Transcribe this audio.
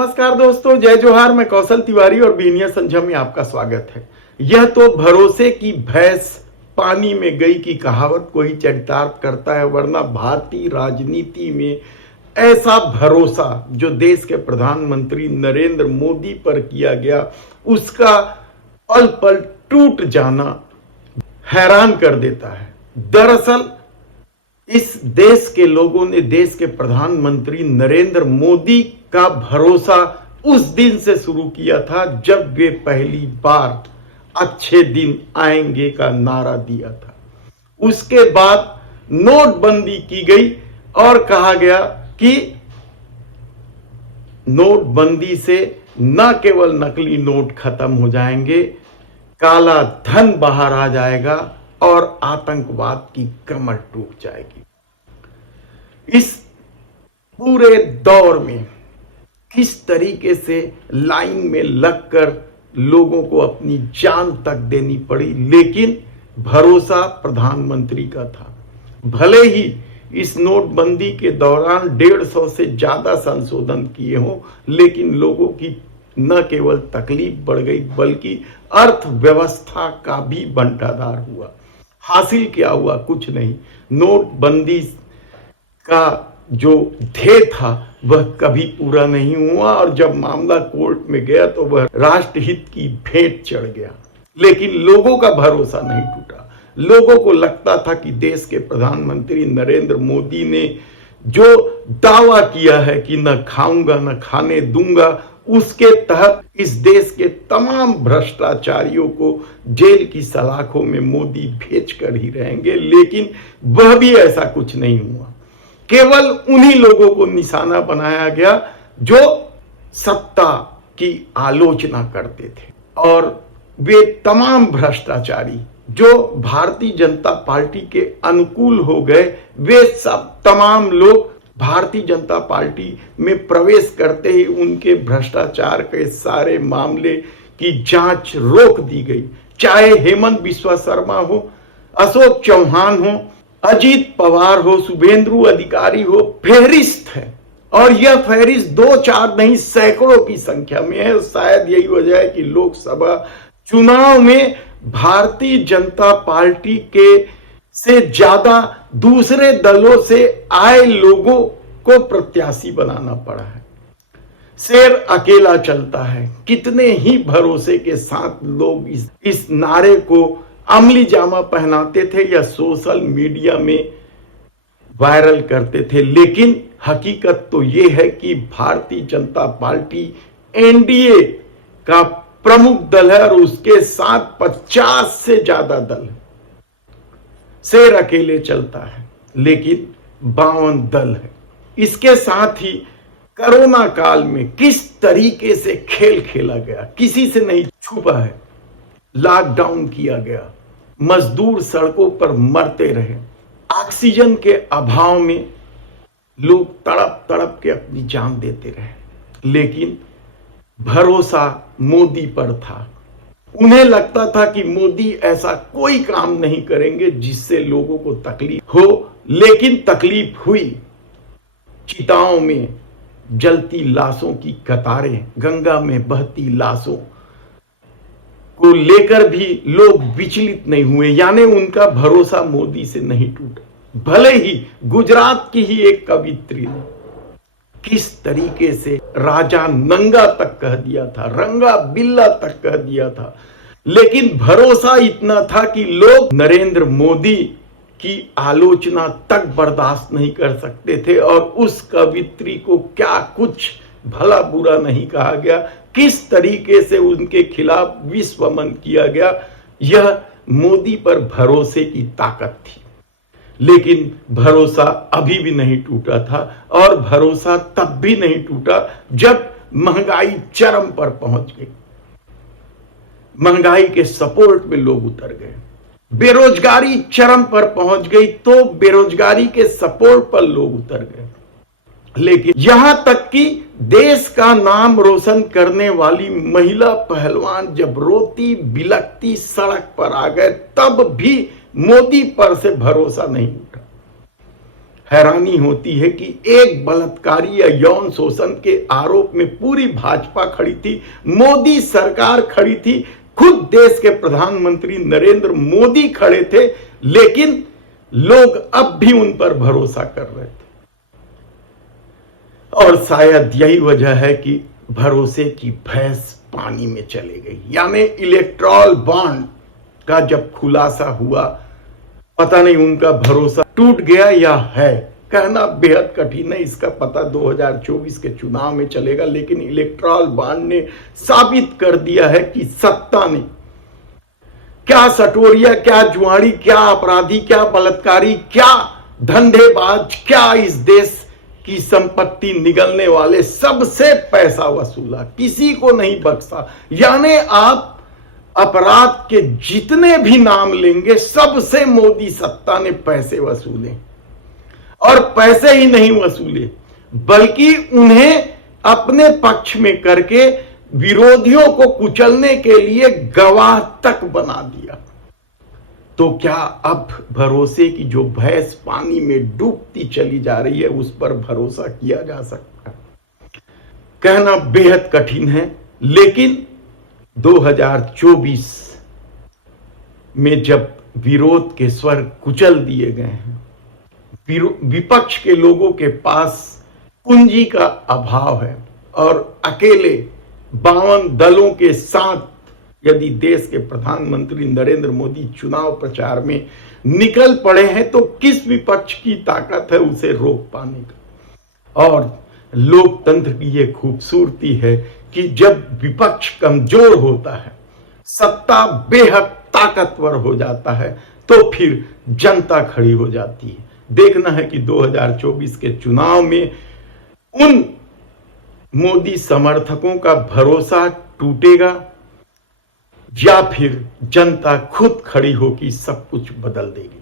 नमस्कार दोस्तों, जय जोहार। मैं कौशल तिवारी और बीनिया संझा में आपका स्वागत है। यह तो भरोसे की भैंस पानी में गई की कहावत को ही चरितार्थ करता है, वरना भारतीय राजनीति में ऐसा भरोसा जो देश के प्रधानमंत्री नरेंद्र मोदी पर किया गया, उसका पल पल टूट जाना हैरान कर देता है। दरअसल इस देश के लोगों ने देश के प्रधानमंत्री नरेंद्र मोदी का भरोसा उस दिन से शुरू किया था जब वे पहली बार अच्छे दिन आएंगे का नारा दिया था। उसके बाद नोटबंदी की गई और कहा गया कि नोटबंदी से न केवल नकली नोट खत्म हो जाएंगे, काला धन बाहर आ जाएगा और आतंकवाद की कमर टूट जाएगी। इस पूरे दौर में किस तरीके से लाइन में लगकर लोगों को अपनी जान तक देनी पड़ी, लेकिन भरोसा प्रधानमंत्री का था। भले ही इस नोटबंदी के दौरान 150 से ज्यादा संशोधन किए हों, लेकिन लोगों की न केवल तकलीफ बढ़ गई बल्कि अर्थव्यवस्था का भी बंटाधार हुआ। हासिल क्या हुआ? कुछ नहीं। नोटबंदी का जो ध्येय था वह कभी पूरा नहीं हुआ और जब मामला कोर्ट में गया तो वह राष्ट्रहित की भेंट चढ़ गया, लेकिन लोगों का भरोसा नहीं टूटा। लोगों को लगता था कि देश के प्रधानमंत्री नरेंद्र मोदी ने जो दावा किया है कि न खाऊंगा न खाने दूंगा, उसके तहत इस देश के तमाम भ्रष्टाचारियों को जेल की सलाखों में मोदी भेज कर ही रहेंगे, लेकिन वह भी ऐसा कुछ नहीं हुआ। केवल उन्हीं लोगों को निशाना बनाया गया जो सत्ता की आलोचना करते थे, और वे तमाम भ्रष्टाचारी जो भारतीय जनता पार्टी के अनुकूल हो गए, वे सब तमाम लोग भारतीय जनता पार्टी में प्रवेश करते ही उनके भ्रष्टाचार के सारे मामले की जांच रोक दी गई। चाहे हेमंत बिस्वा शर्मा हो, अशोक चौहान हो, अजीत पवार हो, शुभेंदु अधिकारी हो, फहरिस्त है। और यह फहरिस्त 2-4 नहीं, सैकड़ों की संख्या में है। शायद यही वजह है कि लोकसभा चुनाव में भारतीय जनता पार्टी के से ज्यादा दूसरे दलों से आए लोगों को प्रत्याशी बनाना पड़ा है। शेर अकेला चलता है। कितने ही भरोसे के साथ लोग इस नारे को अमली जामा पहनाते थे या सोशल मीडिया में वायरल करते थे, लेकिन हकीकत तो यह है कि भारतीय जनता पार्टी एनडीए का प्रमुख दल है और उसके साथ 50 से ज्यादा दल है। शेर अकेले चलता है लेकिन 52 दल है। इसके साथ ही कोरोना काल में किस तरीके से खेल खेला गया किसी से नहीं छुपा है। लॉकडाउन किया गया, मजदूर सड़कों पर मरते रहे, ऑक्सीजन के अभाव में लोग तड़प तड़प के अपनी जान देते रहे, लेकिन भरोसा मोदी पर था। उन्हें लगता था कि मोदी ऐसा कोई काम नहीं करेंगे जिससे लोगों को तकलीफ हो, लेकिन तकलीफ हुई। चिताओं में जलती लाशों की कतारें, गंगा में बहती लाशों को लेकर भी लोग विचलित नहीं हुए, यानी उनका भरोसा मोदी से नहीं टूटा। भले ही गुजरात की ही एक कवित्री ने किस तरीके से राजा नंगा तक कह दिया था, रंगा बिल्ला तक कह दिया था, लेकिन भरोसा इतना था कि लोग नरेंद्र मोदी की आलोचना तक बर्दाश्त नहीं कर सकते थे। और उस कवित्री को क्या कुछ भला बुरा नहीं कहा गया, किस तरीके से उनके खिलाफ विश्वमन किया गया, यह मोदी पर भरोसे की ताकत थी। लेकिन भरोसा अभी भी नहीं टूटा था, और भरोसा तब भी नहीं टूटा जब महंगाई चरम पर पहुंच गई। महंगाई के सपोर्ट में लोग उतर गए, बेरोजगारी चरम पर पहुंच गई तो बेरोजगारी के सपोर्ट पर लोग उतर गए। लेकिन यहां तक कि देश का नाम रोशन करने वाली महिला पहलवान जब रोती बिलखती सड़क पर आ गए, तब भी मोदी पर से भरोसा नहीं उठा। हैरानी होती है कि एक बलात्कारी या यौन शोषण के आरोप में पूरी भाजपा खड़ी थी, मोदी सरकार खड़ी थी, खुद देश के प्रधानमंत्री नरेंद्र मोदी खड़े थे, लेकिन लोग अब भी उन पर भरोसा कर रहे थे। और शायद यही वजह है कि भरोसे की भैंस पानी में चली गई। यानी इलेक्टोरल बॉन्ड का जब खुलासा हुआ, पता नहीं उनका भरोसा टूट गया या है, कहना बेहद कठिन है। इसका पता 2024 के चुनाव में चलेगा, लेकिन इलेक्टोरल बॉन्ड ने साबित कर दिया है कि सत्ता ने क्या सटोरिया, क्या जुआड़ी, क्या अपराधी, क्या बलात्कारी, क्या धंधेबाज, क्या इस देश की संपत्ति निगलने वाले सबसे पैसा वसूला, किसी को नहीं बख्शा। यानी आप अपराध के जितने भी नाम लेंगे, सबसे मोदी सत्ता ने पैसे वसूले। और पैसे ही नहीं वसूले, बल्कि उन्हें अपने पक्ष में करके विरोधियों को कुचलने के लिए गवाह तक बना दिया। तो क्या अब भरोसे की जो भैंस पानी में डूबती चली जा रही है, उस पर भरोसा किया जा सकता है? कहना बेहद कठिन है। लेकिन 2024 में जब विरोध के स्वर कुचल दिए गए हैं, विपक्ष के लोगों के पास पूंजी का अभाव है और अकेले 52 दलों के साथ यदि देश के प्रधानमंत्री नरेंद्र मोदी चुनाव प्रचार में निकल पड़े हैं, तो किस विपक्ष की ताकत है उसे रोक पाने का? और लोकतंत्र की यह खूबसूरती है कि जब विपक्ष कमजोर होता है, सत्ता बेहद ताकतवर हो जाता है, तो फिर जनता खड़ी हो जाती है। देखना है कि 2024 के चुनाव में उन मोदी समर्थकों का भरोसा टूटेगा या फिर जनता खुद खड़ी होकर सब कुछ बदल देगी।